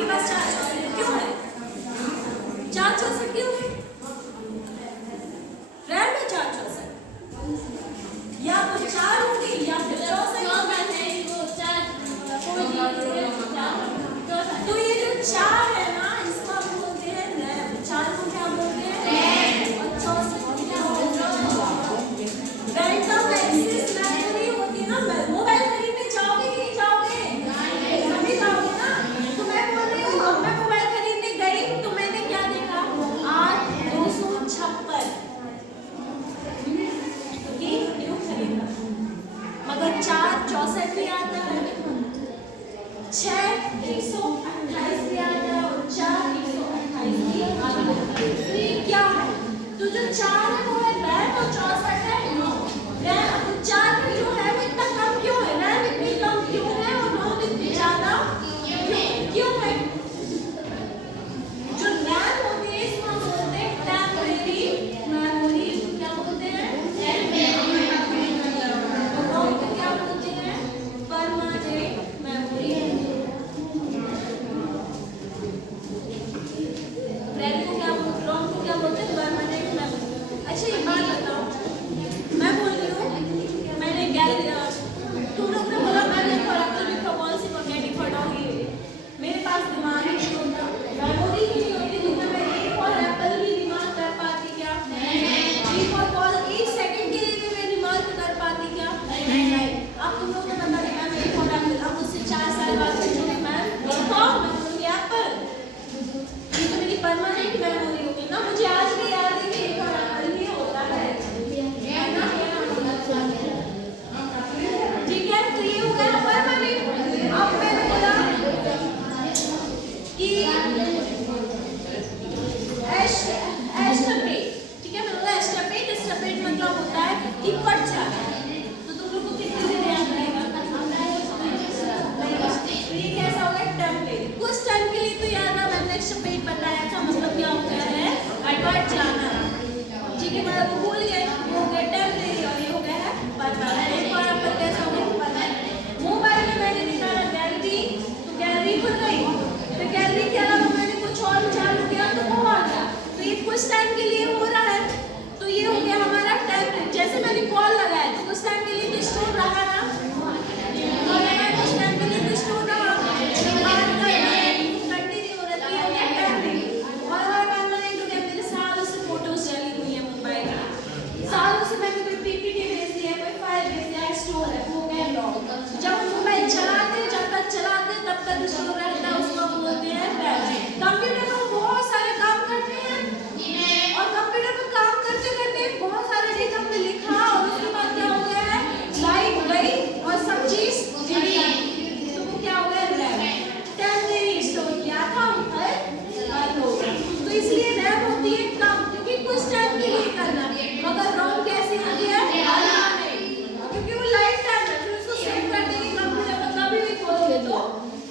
आपके पास 4 चौसठ क्यों है? 4 चौसठ क्यों है? रैम में 4 चौसठ या तो 4 होगी या फिर 64 है। तो ये जो 4 है ना, इसको हम बोलते हैं रैम। 4 को क्या बोलते हैं? रैम। और 64 को क्या बोलते हैं? रैंडम एक्सेस मेमोरी होती है ना। मोबाइल खरीदने जाओगे कि नहीं जाओगे? नहीं जाओगे ना। तो मैं बोल रही हूँ, अब मैं मोबाइल खरीदने गई तो मैंने क्या देखा? 8,256 ये न्यू खरीदा, मगर 4 64 भी आता है, 6 128 भी आता है और 4 128 भी आता है। तो ये क्या है? तो जो 4 है वो है रैम और 64 है रैम। तो 4 में जो है वो इतना कम क्यों है? रैम इतनी कम क्यों है और रोम इतनी ज्यादा क्यों है? जो रैम होती है इसको हम बोलते हैं टेम्परेरी मेमोरी। क्या बोलते हैं? Temporary memory. और रोम को क्या बोलते हैं? Permanent memory. रैम को क्या बोलते हैं? रोम को क्या बोलते हैं? Permanent memory. अच्छा ये बात बताओ, मैं बोल रही हूँ मैंने तुम लोग ने बोला मैंने पॉलिसी फॉरगेटिंग फॉर डॉग। मेरे पास दिमाग ही नहीं होता, मेमोरी ही नहीं होती, तो मैं ए फॉर एप्पल भी दिमाग कर पाती क्या? नहीं। ए फॉर बॉल 1 सेकंड के लिए भी मैं दिमाग कर पाती क्या? नहीं। अब तुम लोग ने बता दिया मैम ए फॉर एप्पल। अब उससे 4 साल बाद पूछोगे मैम ए फॉर, मैं बोलूंगी एप्पल। ये तो मेरी परमानेंट मेमोरी होगी ना, मुझे आज भी याद है कि ए फॉर एप्पल ही होता है ना। ठीक है, तो ये हो गया परमानेंट। अब मैंने बोला कि एस्टेपेट, ठीक है, मैंने बोला एस्टेपेट। एस्टेपेट मतलब होता है कि कट जाना। तो तुम लोग को कितने से याद रहेगा? तो ये कैसा होगा? टेम्पलेट। कुछ टाइम के लिए तो याद है, मैंने एस्टेपेट बताया था, मतलब क्या होता है? कट जाना। ठीक है, मतलब वो भूल गए, वो हो गया टेम्पलेरी और ये हो गया है परमानेंट। एक बार आपका कैसा हो गया? परमानेंट। मोबाइल में मैंने निकाला गैलरी, तो गैलरी खुल गई, फिर गैलरी के अलावा मैंने कुछ और चालू किया तो वो आ गया। तो ये कुछ टाइम के लिए हो रहा है, तो ये हो गया हमारा टेम्पलेट। जैसे मैंने कॉल लगाया तो कुछ टाइम के लिए तो स्टोर रहा ना, कुछ टाइम के लिए तो स्टोर रहा, कंटिन्यू रहती है टेम्पलेट। और हमारा परमानेंट हो गया, मेरे सालों से फोटोज चली हुई है मोबाइल में, सालों से मैंने कोई पीपीटी भेज दिया, कोई फाइल भेज दिया, स्टोर है, वो गया लॉग। जब मोबाइल चलाते जब तक चलाते तब तक स्टोर रहता है, उसको बोलते हैं बैटरी। कंप्यूटर में बहुत सारे काम करते हैं और कंप्यूटर पर काम करते करते बहुत सारे चीज हमने लिखा और उसके बाद क्या हो गया है? लाइट गई और सब चीज चली, तो वो क्या हो गया? रैम। टेम्परेरी स्टोर किया था बंद हो गया। तो इसलिए रैम होती है कम, क्योंकि कुछ टाइम के लिए करना। मगर रोम कैसी होती है? क्योंकि वो लाइफ टाइम है, फिर उसको सेव कर देंगे कंप्यूटर पर, कभी भी खोलोगे तो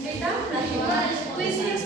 डेटा रहेगा। तो इसलिए